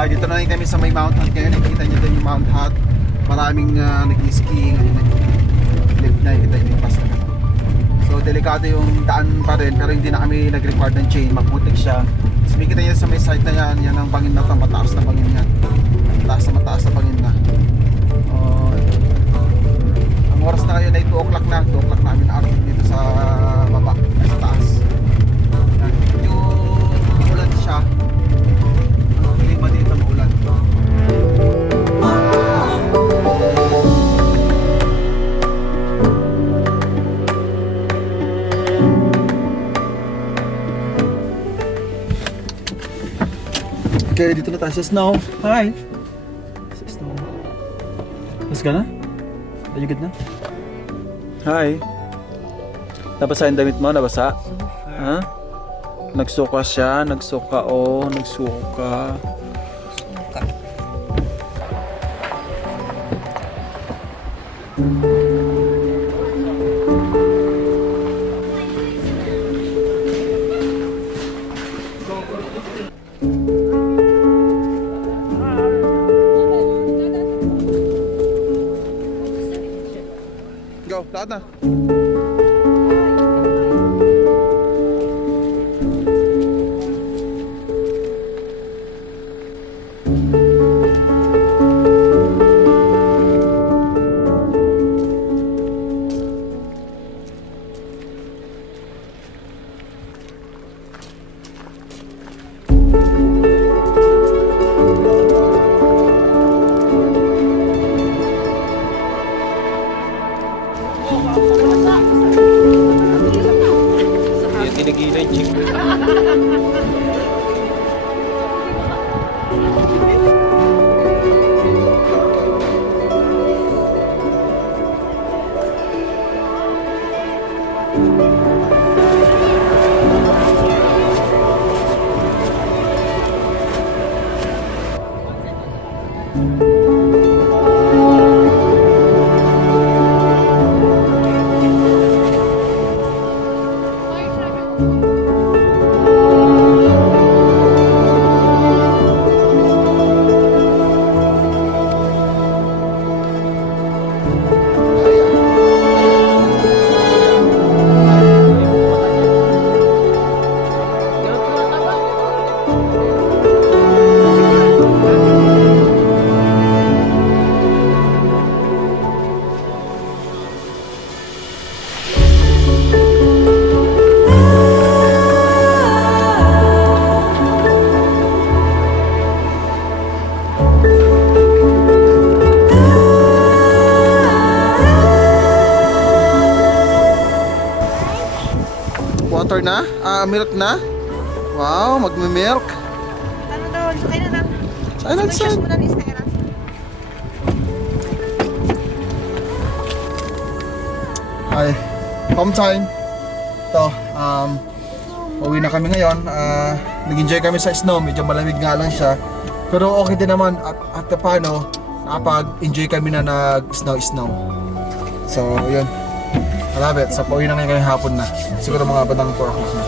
Dito na rin kami sa may Mount Hutt ngayon. Nakikita nyo din yung Mount Hutt. Maraming nag-skiing. Lift na, nakikita nyo yung pass na. So delikado yung daan pa rin, pero hindi na kami nag-require ng chain. Maputik siya. Tapos makikita nyo sa may side na yan. Yan ang bangin na ito, mataas na bangin yan. Mataas na bangin na. Ang oras na ngayon ay 2 o'clock na. 2 o'clock na kami na-arting dito sa baba, sa taas. Yung ulan siya. Hindi ba dito maulan? Okay, dito na tayo sa snow. Hi! Sa snow. Tapos ka na? Are you good na? Hi! Nabasa yung damit mo? Nabasa? Ha? Nagsuka siya, nagsuka nagsuka. Go, lahat na. Ginagilay, chick. Water na? Milk na? Wow, magme-milk. Ano daw? Sakay na lang. Sakay na, Sumisyas mo na ni Skyra. Hi, home time. Ito, uwi na kami ngayon. Nag-enjoy kami sa snow. Medyo malamig nga lang siya. Pero okay din naman at paano, nakapag-enjoy kami na nag-snow. So, yun. I love it. So, pauwi na ngayon ngayong hapon na. Siguro mga bandang 4 o'clock na.